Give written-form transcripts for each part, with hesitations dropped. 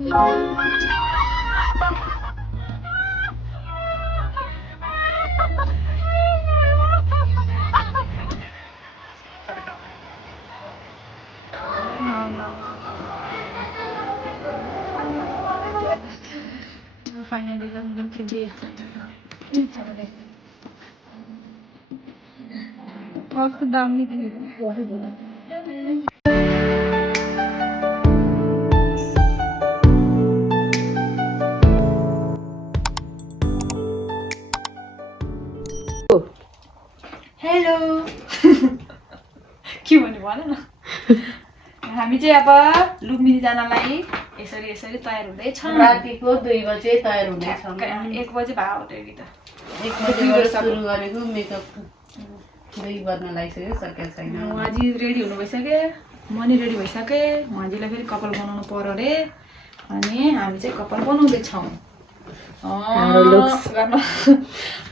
Finally, I'm going to be also down with you. Hello के भन्नु भन न हामी चाहिँ अब लुम्बिनी जानलाई यसरी यसरी तयार हुँदैछौँ रातिको 2 बजे तयार हुँदैछौँ 1 बजे भयो अल्रेडी त 1 बजे सुरु गरेको मेकअप 2 बज्न लागिसक्यो सकेको छैन उहाँजी रेडी हुनु भइसके म नि रेडी भइसके उहाँजीलाई फेरि कपाल बनाउनु पर्यो रे अनि हामी चाहिँ कपाल बनाउँदैछौँ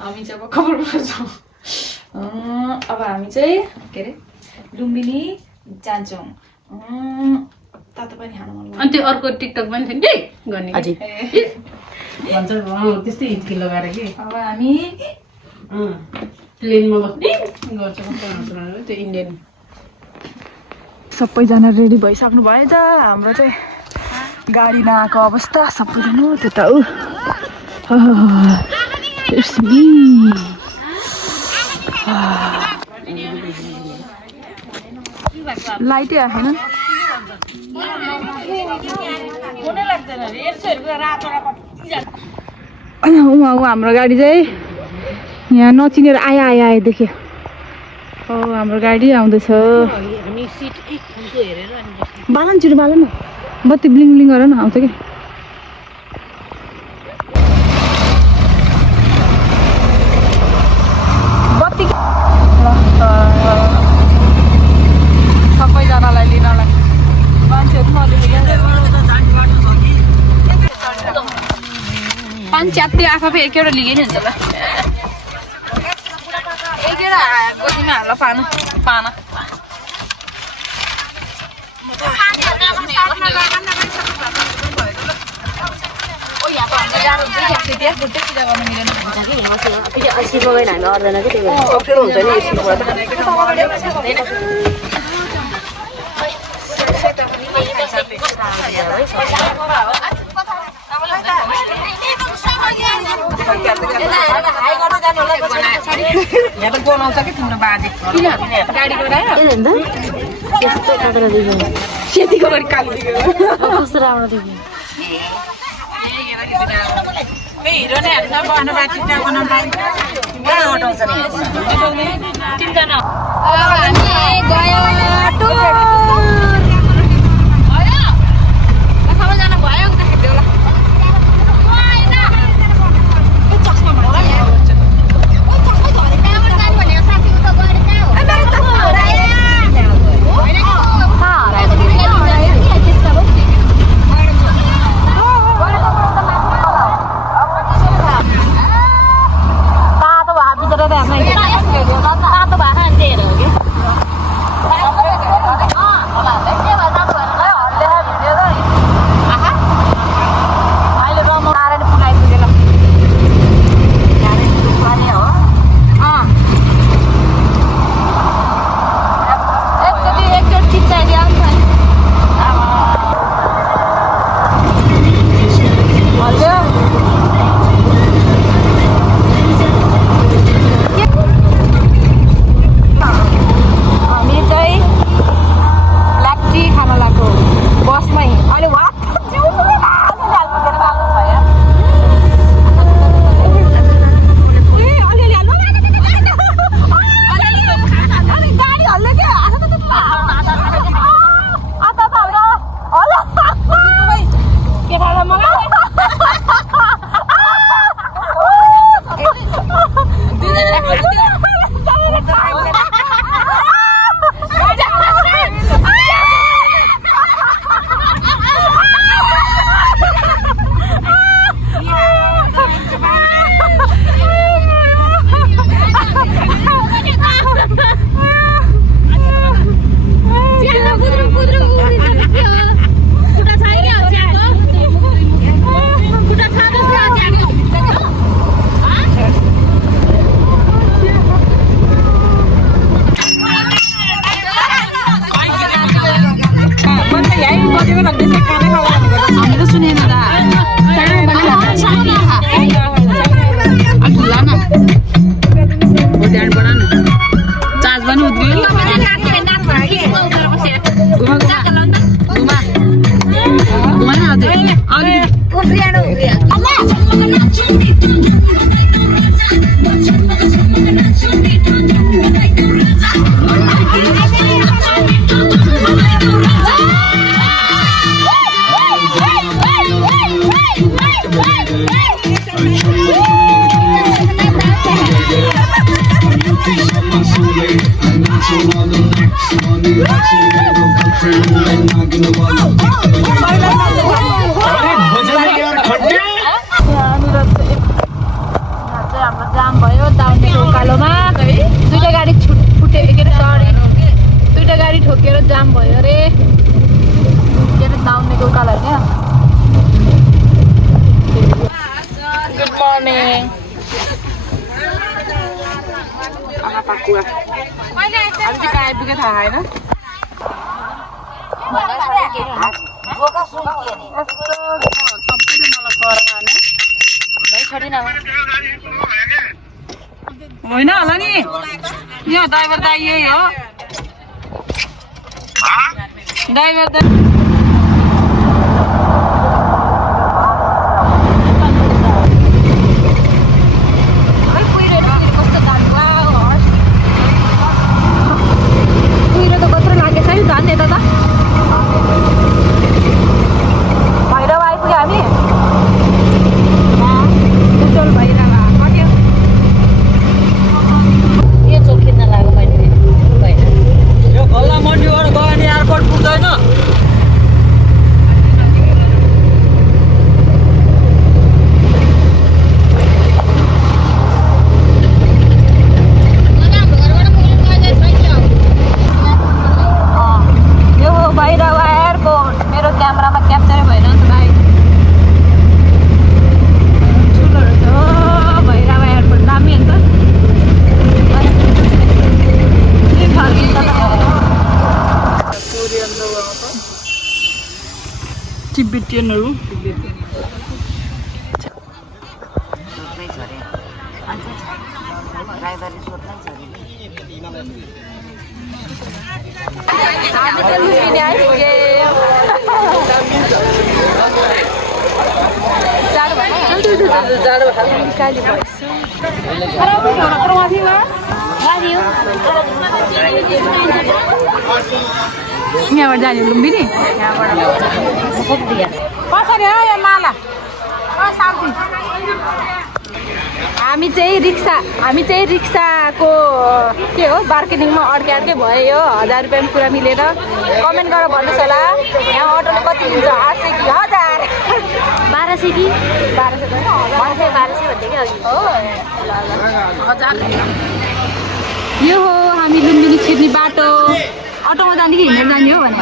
हामी चाहिँ अब कपाल बनाउँछौँ अब हामी चाहिँ के अरे लुम्बिनी जान्छौँ तातो पनि खानु मन लाग्यो अनि त्यो अर्को टिकटक पनि थियो नि गर्ने भन्छ त्यस्तै हिचकी लगाएर के अब हामी प्लेनमा बस्ने गर्छ त्यो इन्डियन सबैजना रेडी भइसक्नु भयो त हाम्रो चाहिँ गाडी नआएको अवस्था सबैजना त्यता ऊ लाइटै आएन हाम्रो गाडी चाहिँ यहाँ नचिनेर आयो देख्यो हाम्रो गाडी आउँदैछ बालन छिटो बालन न बत्ती ब्लिङ ब्लिङ गर न आउँछ कि बत्ती सबैजनालाई लिनलाई मान्छेहरू पानी च्यात्ती आफै एकवटा लिगे नि हुन्छ ल एकवटा गोजीमा हाल्न पाना यहाँ त बनाउँछ कि तिम्रो बाजे गाडीको सेतीको गरी काली कस्तो राम्रो देख्यो हिरो नै हाल्छ बस्नु बाँकी तिनजना हाम्रो जाम भयो दाउनेको उकालोमा दुईटा गाडी फुटे के अरे सरी दुईटा गाडी ठोकेर जाम भयो अरे के अरे दाउनेको उकालो होइन गुड मर्निङ आमा पाकुवा अहिले चाहिँ कहाँ आइपुग्यो थाहा होइन सबैले मलाई कर खाने होइन होला नि यो ड्राइभर दाइ यही हो ड्राइभर दाइ तिब्बतियनहरु यहाँबाट जाने लुम्बिनी कसरी हो यो माला हामी चाहिँ रिक्साको के हो बार्गेनिङमा अर्कै भयो 1000 रुपियाँ पुरा मिलेर कमेन्ट गरेर भन्नुहोस् होला यहाँ अटोले कति लिन्छ 800 कि 1000 1200 कि 1200 भन्दै कि अघि हो 1000 यो हो हामी लुम्बिनी छिर्ने बाटो अटोमा जाने कि हिँडेर जाने हो भने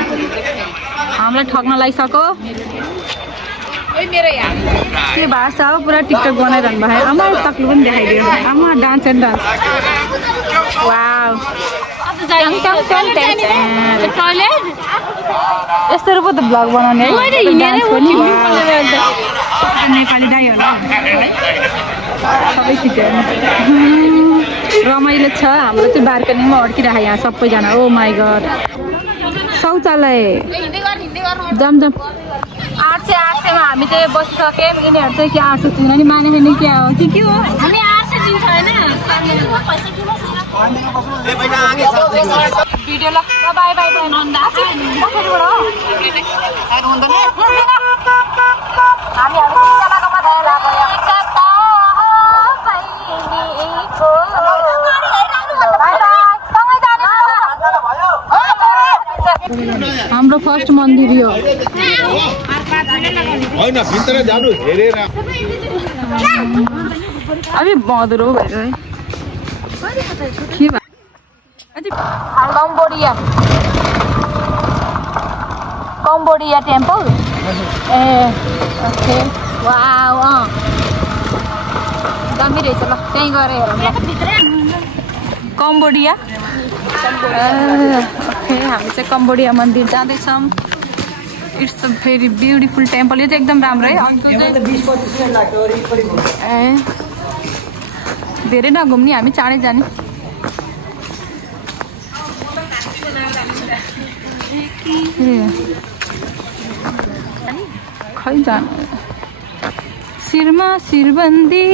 हामीलाई ठग्न लागिसक्यो के भाषा हो पुरा टिकटक बनाइरहनु भयो आमा तक्लु पनि देखाइदियो आमा dance and dance wow toilet यस्तो रूप त भ्लग बनाउने है नेपाली दाइ होला सबै खिच्यो रमाइलो छ हाम्रो चाहिँ बार्गेनिङमा अड्किरहेको यहाँ सबैजना ओ माई गड शौचालय जम 800 मा हामी चाहिँ बसिसक्यौँ यिनीहरू चाहिँ के 800 दिन नि माने नि के हो के हो हामी 800 दिन्छ हैन भिडियो ल बाइ बाइ बाइ नन्दा कसरीबाट हो हामीहरु तिनजनाको मात्रै लाग्यो हाम्रो फर्स्ट मन्दिर यो हैन भित्र जानु हेरेर अबे मधुरो भइरो है के भा कम्बोडिया टेम्पल ए ओके वाउ दामी रहेछ ल त्यही गएर हेरौँ ल कम्बोडिया ओके हामी चाहिँ कम्बोडिया मन्दिर जाँदैछौँ it's a very beautiful temple यो चाहिँ एकदम राम्रो है ए धेरै नघुम्ने हामी चाँडै जाने खै जानु शिरमा शिरबन्दी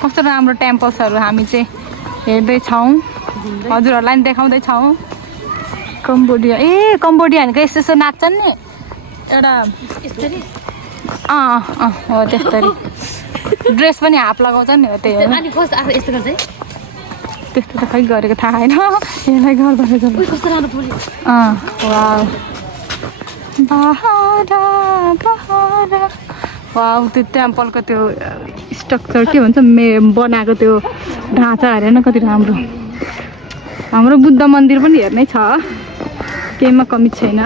कस्तो राम्रो टेम्पल्सहरू हामी चाहिँ हेर्दैछौँ हजुरहरूलाई नि देखाउँदैछौँ कम्बोडिया कम्बोडियानको यस्तो यस्तो नाच्छन् नि एउटा हो त्यस्तरी ड्रेस पनि हाफ लगाउँछ नि हो त्यही त्यस्तो त खै गरेको थाहा छैन यसलाई गर्दा वाउ त्यो टेम्पलको त्यो स्ट्रक्चर के भन्छ बनाएको त्यो ढाँचा हेरेन कति राम्रो हाम्रो बुद्ध मन्दिर पनि हेर्नै छ केहीमा कमी छैन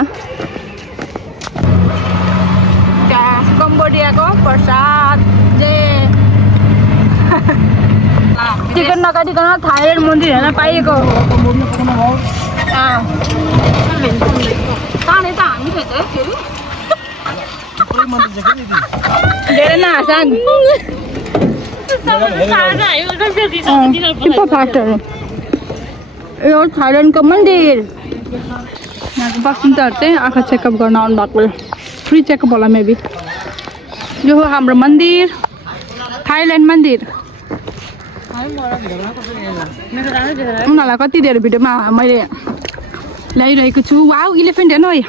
कम्बोडियाको प्रसाद टिकट नकाटिकन थाइल्यान्ड मन्दिर हेर्न पाइएको धेरै नहाँसान यो थाइल्यान्डको मन्दिर यहाँको बासिन्दाहरू चाहिँ आँखा चेकअप गर्न आउनु भएको फ्री चेकअप होला मेबी यो हो हाम्रो मन्दिर थाइल्यान्ड मन्दिर उनीहरूलाई कति धेरै भिडियोमा मैले ल्याइरहेको छु वाउ इलेफेन्ट हेर्नु है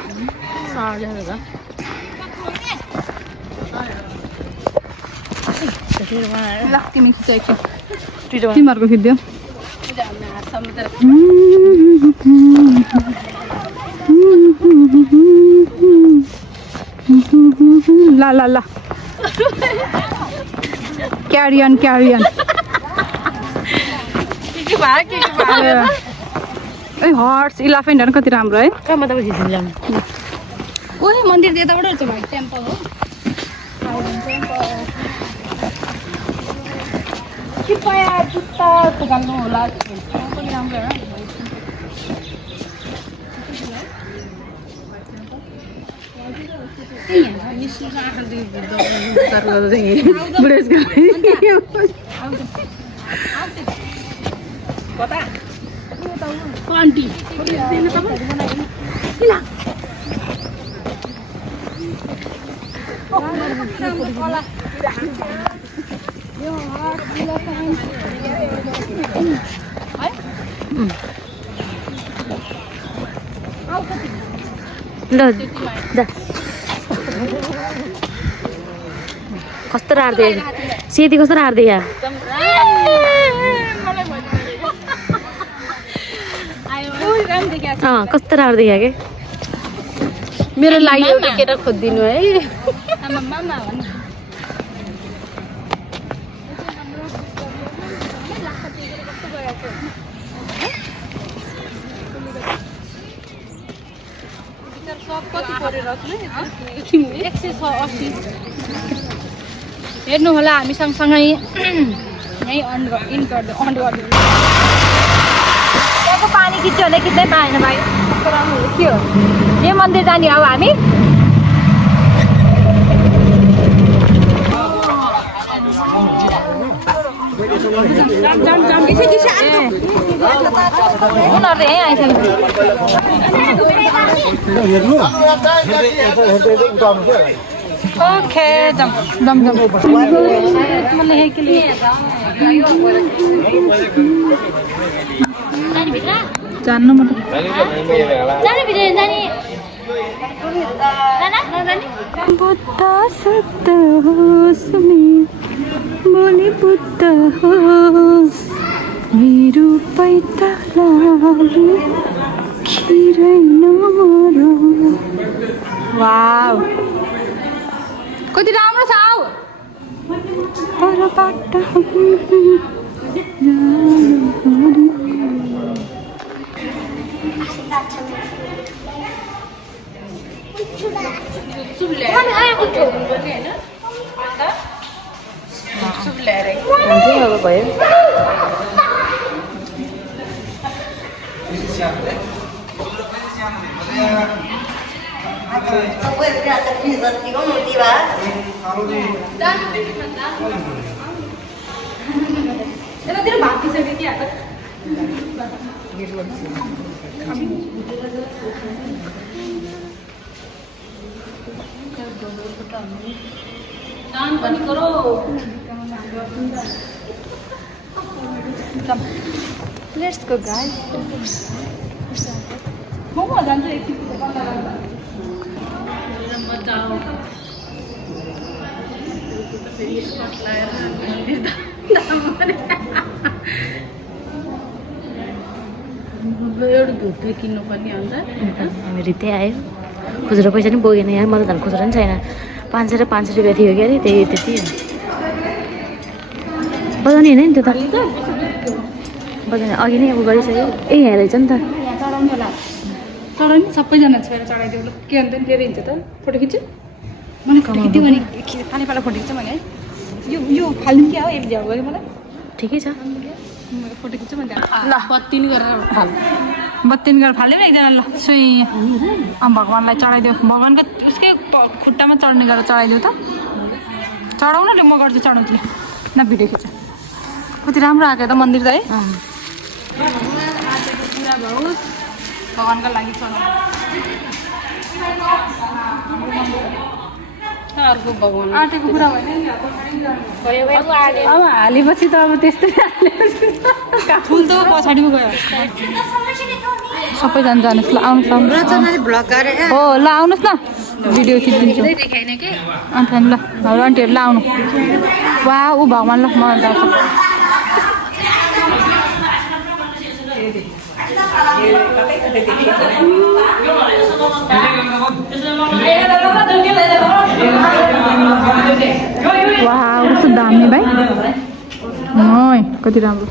तिमी खिचेको तिमीहरूको खिच्यो ल ल ल क्यारियन ए हर्स इलेफेन्टहरू कति राम्रो है ओए मन्दिर यताबाट छ भाइ टेम्पल हो कृपया जुत्ता गाल्नु होला पनि राम्रो होइन कस्तो रार्दै सेती कस्तो रार्दै यहाँ कस्तो रार्दै यहाँ के मेरो लागि एउटा केटा खोजिदिनु है हेर्नु होला हामी सँगसँगै यहीँ अन गरिदिनु त्यहाँको पानी खिच्यो भने खिच्नै पाएन भाइ कस्तो राम्रो के हो यो मन्दिर जाने हो हामी उनीहरू यहीँ आइसक्यो ओके जम जान्नु बुद्ध सत्य होस् बोली बुद्ध होस् मेरो पैतालाले खिरै नमरो वाउ कति राम्रो छ आऊ परबाट लेट्स गो गाइस मोमो जान्छ एकछिन एउटा धुप्पी किन्नु पनि आउँछ हामी रित्तै आयो खुजुरा पैसा पनि बोकेन यहाँ मलाई त खुजुरा पनि छैन 500 र 500 रुपियाँ थियो कि अरे त्यही त्यति हो बजाउने होइन नि त्यो त बजाउने अघि नै अब गरिसक्यो ए यहाँ रहेछ नि त यहाँ चढाउने होला चढाउने सबैजना छोएर चढाइदियो ल के अन्त लिएर हिँड्छ त फोटो खिच्छु मलाई फोटो खिच्यो भने पानी पाला फोटो खिच्छ भने है यो फाल्नु क्या हो एक झ्याउ गऱ्यो मलाई ठिकै छ फोटो खिच्छ भने ल बत्ती नि गरेर फाल बत्ती गरेर फाल्यो नि एकजना ल सुई भगवान्लाई चढाइदियो भगवान्को उसकै खुट्टामा चढ्ने गरेर चढाइदियो त चढाउन नि म गर्छु चढाउँछु न भिडियो खिच्छ कति राम्रो आएको त मन्दिर त है पुरा भयो भगवान्को लागि चढाउनु अर्को भगवान् आँटेको कुरा भएन नि अब हालेपछि त अब त्यस्तै फुल त पछाडिमा गयो सबैजना जानुहोस् ल आउनुहोस् हो ल आउनुहोस् न भिडियो खिचिदिन्छु अन्त ल हाम्रो आन्टीहरू ल आउनु वा ऊ भगवान् ल मलाई जान्छ वाह कस्तो दामी भाइ कति राम्रो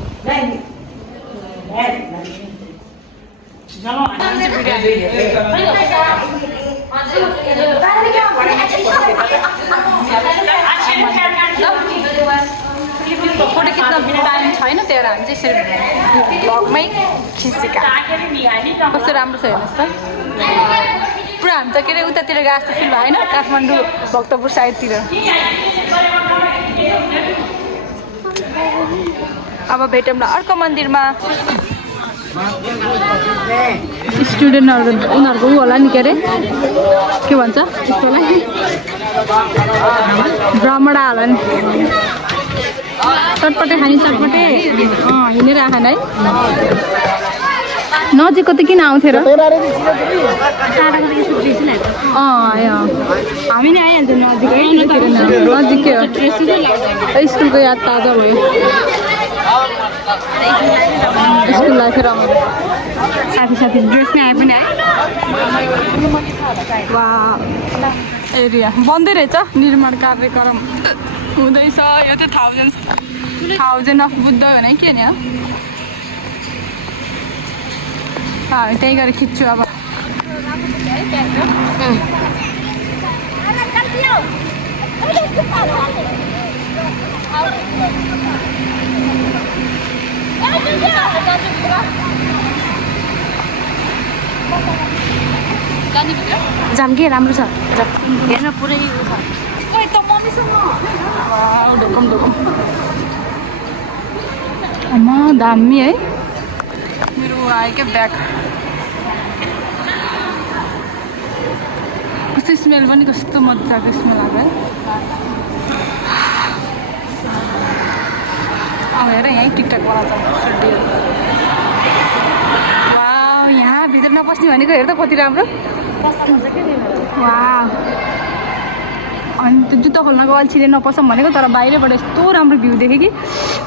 फोटो खिच्न टाइम छैन त्यही भएर हामी चाहिँ यसरी भ्लगमै खिचेका कस्तो राम्रो छ हेर्नुहोस् त पुरा हामी त के अरे उतातिर गएको जस्तो फिल भएन काठमाडौँ भक्तपुर साइडतिर अब भेटौँ ल अर्को मन्दिरमा स्टुडेन्टहरू उनीहरूको ऊ होला नि के अरे के भन्छ त्यसकोलाई भ्रमणा होला नि चटपटे खाने चटपटे हिँडेर आएन है नजिकको त किन आउँथ्यो र हामी नै आइहाल्छौँ नजिकै नजिकै हो स्कुलको याद ताजा भयो स्कुल लाइफ रमाइलो साथी साथी ड्रेसमै आए पनि आयो वा एरिया बन्दै रहेछ निर्माण कार्यक्रम हुँदैछ यो त थाउजन्ड अफ बुद्ध भने के नि हामी त्यही गरेर खिच्छु अब जाम के राम्रो छ हेर्न पुरै ढोकम अम्मा दामी है मेरो आयो क्या ब्याग कस्तो स्मेल पनि कस्तो मजाको स्मेल आएको है अब हेर यहीँ टिकटक बनाउँछ यहाँ भित्र नपस्ने भनेको हेर त कति राम्रो वा अनि त्यो जुत्ता खोल्नको अल्छीले नपसौँ भनेको तर बाहिरबाट यस्तो राम्रो भ्यू देखेँ कि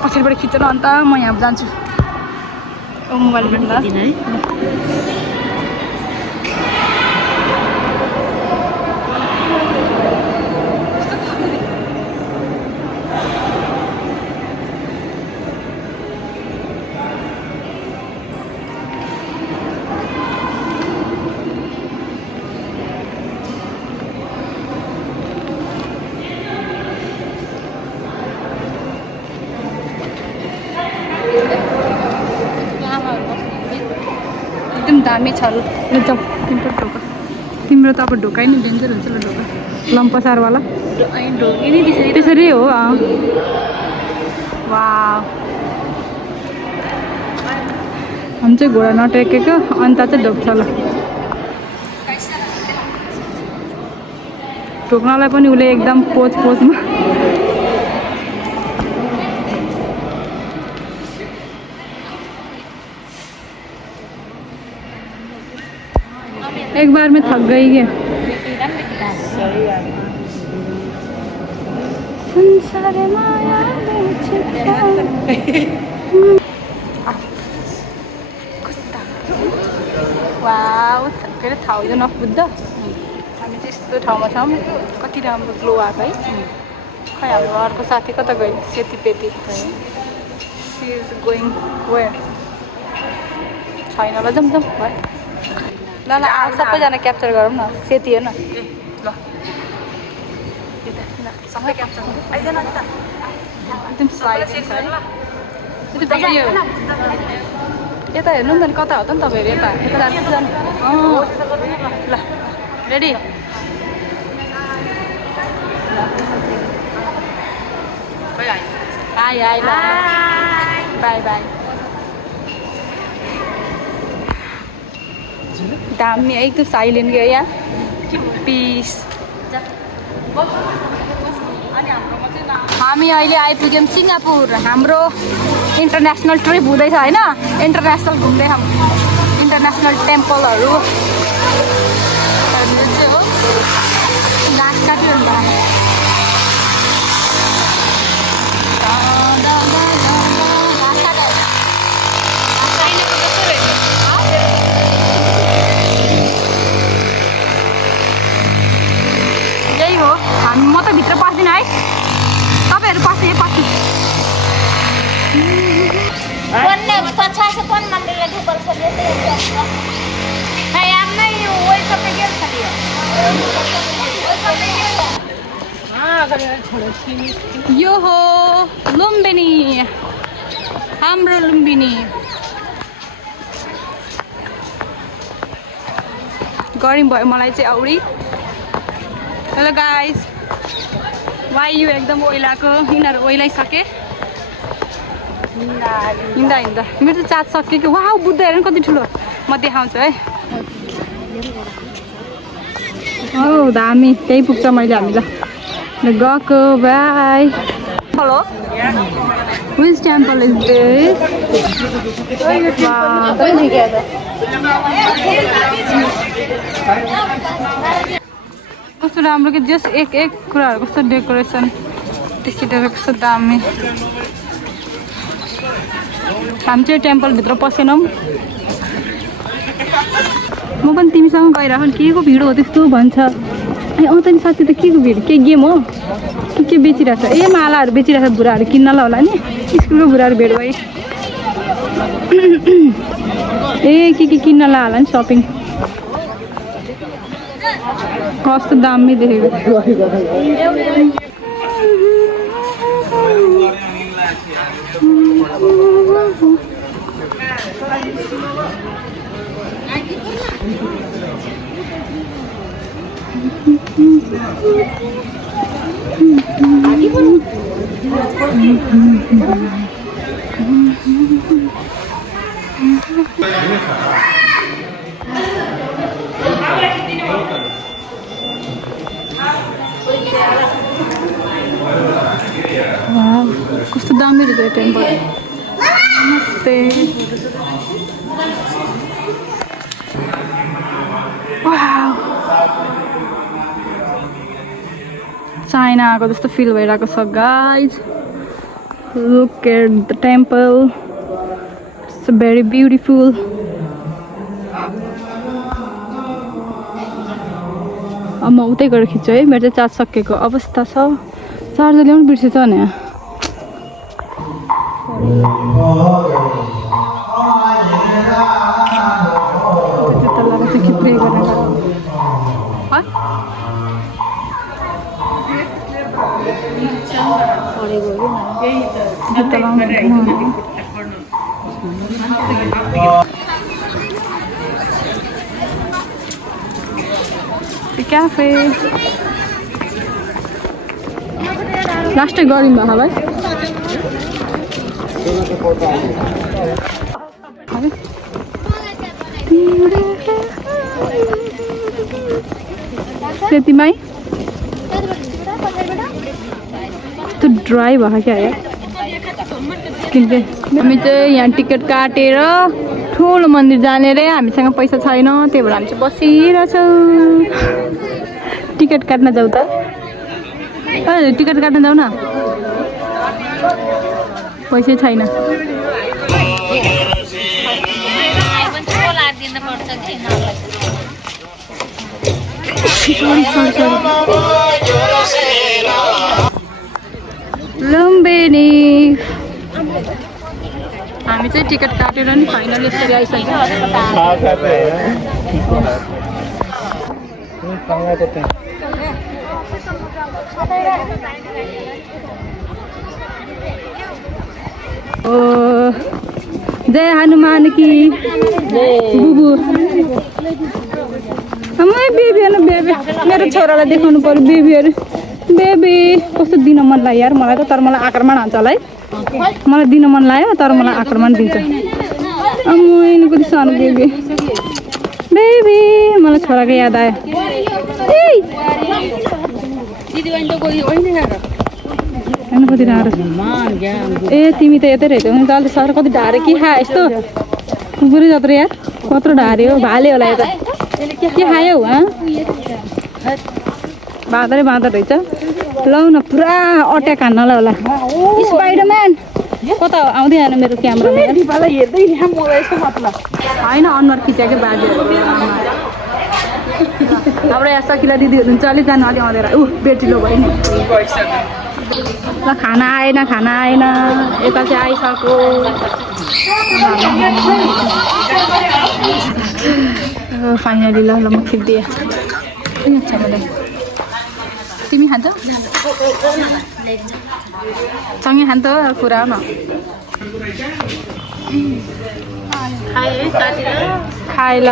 पछाडिबाट खिचेर अन्त म यहाँ जान्छु मोबाइलबाट ल एकदम दामी छ एकदम तिम्रो त अब ढोकाइ नि डेन्जर हुन्छ ल ढोका लम्पसारवाला त्यसरी हो वा हामी चाहिँ घोडा नटेकेको अन्त चाहिँ ढोक्छ ल ठोक्नलाई पनि उसले एकदम पोजमा एक बार में थक गई क्या वाउ के अरे 1000 अफ बुद्ध हामी चाहिँ यस्तो ठाउँमा छौँ कति राम्रो ग्लो आएको है खै हाम्रो अर्को साथी कता गयो सेतीपेती सी इज गोइङ वेयर छैन ल जाउँ जाउँ भयो ल ल अब सबैजना क्याप्चर गरौँ न सेती हो न ल सबै क्याप्चर आइदैन नि त एकदम साइलेन्ट छ यता हेर्नु नि त कता हो त नि तपाईँहरू यता जानु ल रेडी आइ आइ ल बाई बाई दामी एकदम साइलेन्ट गयो यहाँ पिस हामी अहिले आइपुग्यौँ सिङ्गापुर हाम्रो इन्टरनेसनल ट्रिप हुँदैछ होइन इन्टरनेसनल घुम्दै इन्टरनेसनल टेम्पलहरू चाहिँ हो घाँस काटिरहनु यही हो हामी म त भित्र पस्दिनँ है तपाईँहरू पस्नु पस्नु कौन मंदिर है ऊपर से लेते हैं हम नहीं वही सब पे गेल खड़ी यो हो लुम्बिनी हाम्रो लुम्बिनी गरिम भयो मलाई चाहिँ औरी हेलो गाइज वायु एकदम ओइलाको यिनीहरू ओइलाइसके हिँड्दा मेरो चाहिँ चार्ज सक्यो कि वाउ बुद्ध हेर्नु कति ठुलो म देखाउँछु है हो दामी त्यही पुग्छ मैले हामी ल गएको bye hello which temple is this कस्तो राम्रो कि जस एक कुराहरू कस्तो डेकोरेसन देखिरहेको कस्तो दामी हामी चाहिँ टेम्पलभित्र पसेनौँ म पनि तिमीसँग गइरह के को भिड हो त्यस्तो भन्छ अनि आउँछ नि साथी त के को भिड के गेम हो के बेचिरहेछ ए मालाहरू बेचिरहेछ बुढाहरू किन्नलाई होला नि स्कुलको बुढाहरू भेट भए ए के किन्नलाई होला नि सपिङ कस्तो दामी देखेको कस्तो दामी रहेछ टेम्पल नमस्ते चाइना आएको जस्तो फिल भइरहेको छ guys look at the temple it's very beautiful अब म उतै गएर खिच्छु है मेरो चाहिँ चार्ज सकिएको अवस्था छ चार्जर ल्याउनु बिर्सेछ भने जुत्ता लगाएको चाहिँ के प्रे गर्ने जुत्ता लाउनु क्याफे लास्टै गरिम होला है सेतीमै ड्राई भयो क्या यार किनकि हामी चाहिँ यहाँ टिकट काटेर ठुलो मन्दिर जाने रे हामीसँग पैसा छैन त्यही भएर हामी चाहिँ बसिरहेछौँ टिकट काट्न जाउँ त टिकट काट्न जाउँ न पैसै छैन लुम्बिनी हामी चाहिँ टिकट काटेर नि फाइनल यसरी आइसक्यो जय हनुमान की बुबु बेबीहरू बेबी मेरो छोरालाई देखाउनु पर्यो बेबीहरू बेबी कस्तो दिन मन लाग्यो यार मलाई त तर मलाई आक्रमण हान्छ होला है मलाई दिन मन लाग्यो तर मलाई आक्रमण दिन्छ मैले कति सानो बेबी बेबी मलाई छोराको याद आयो होइन कति डाँडो ए तिमी त यतै रहेछौ नि त अहिले सर कति ढारे के खायो यस्तो कुकुरै जत्रो यार कत्रो ढारे हो भाले होला यता के खायो बाँदरै बाँदर रहेछ लौ न पुरा अट्याक हान्नलाई होला स्पाइडरम्यान कता आउँदै आएन मेरो क्यामेरामा होइन अनुहार खिच्याकै बाजेहरू हाम्रो यहाँ सकिला दिदीहरू हुन्छ अलिक जानु अलिक आउँदैन बेटिलो भयो नि ल खाना आएन यता चाहिँ आइसक्यो फाइनली ल म खिच्दिएँ अच्छा मलाई तिमी खान्छौ सँगै खान्छ कुरा न खाए ल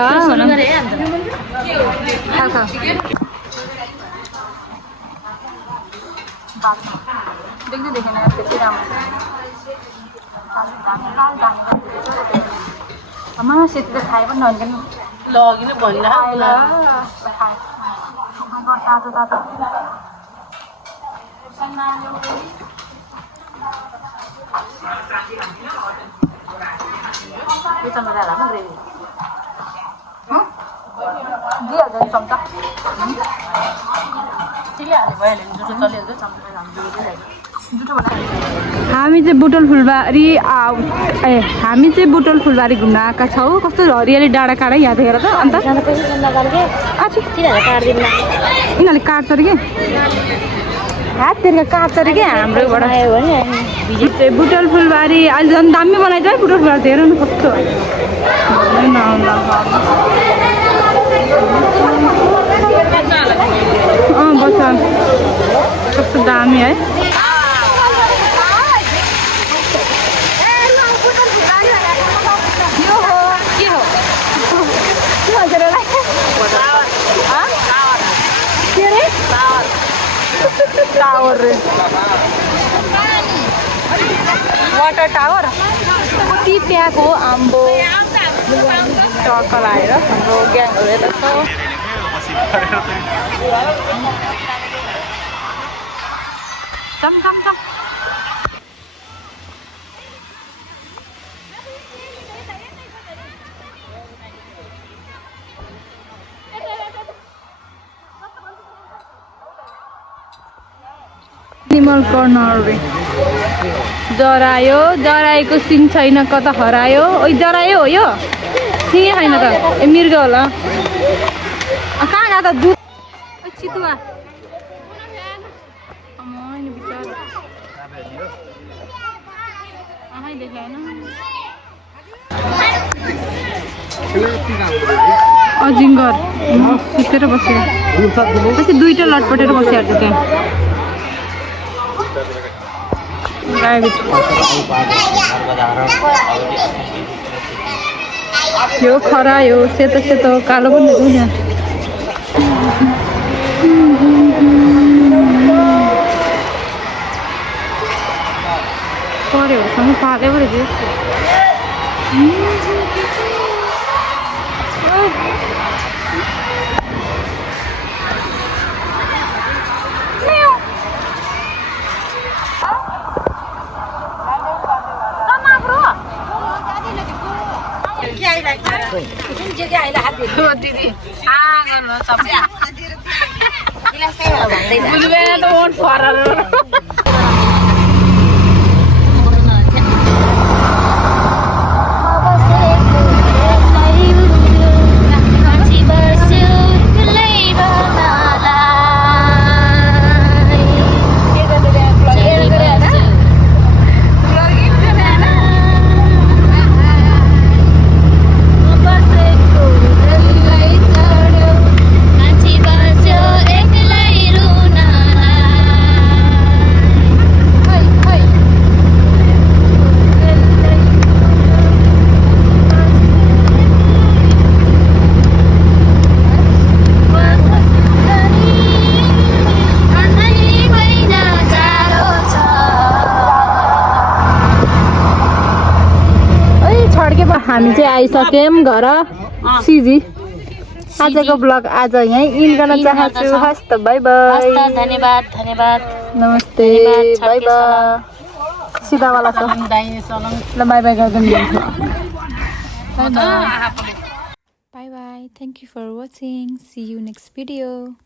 देख्दै देखेन त्यति राम्रो आमा सेती त खाए पनि नहुने लगिनु भनिला तातो तातो हामी चाहिँ बुटोल फुलबारी घुम्न आएका छौँ कस्तो हरियाली डाँडा काँडा यहाँ देखेर त अन्त यिनीहरूले काट्छ अरे के हाततिर काट्छ अरे के हाम्रोबाट बुटोल फुलबारी अहिले झन् दामी बनाइदियो है बुटोल फुलबारी हेर न कस्तो बस कस्तो दामी है टावर वाटर टावर कति त्यहाँको आम्बो टक्क लगाएर हाम्रो ग्याङहरू यता छ एनिमल कर्नर जराएको सिङ छैन कता हरायो ओइ जरायो हो यो सिङै छैन त ए मृग होला कहाँ गएको त दुध चितुवा अजिङ्गर सुतेर बस्यो पछि दुईटा लटपटेर बसिहाल्छ त्यहाँ यो खरा यो सेतो सेतो कालो पनि हुन्छ पऱ्योहरूसँग पाले पो रहेछ दिदी आ गर्नु सबै बुझ्दैन त ओठ फरल हामी चाहिँ आइसक्यौँ घर सिजी आजको ब्लग आज यहीँ इन्ड गर्न चाहन्छु हस्त बाई बाई धन्यवाद धन्यवाद नमस्ते बाई बाई सिधावाला छ ल बाई बाई गर्दैन Bye bye. Thank you for watching. See you next video.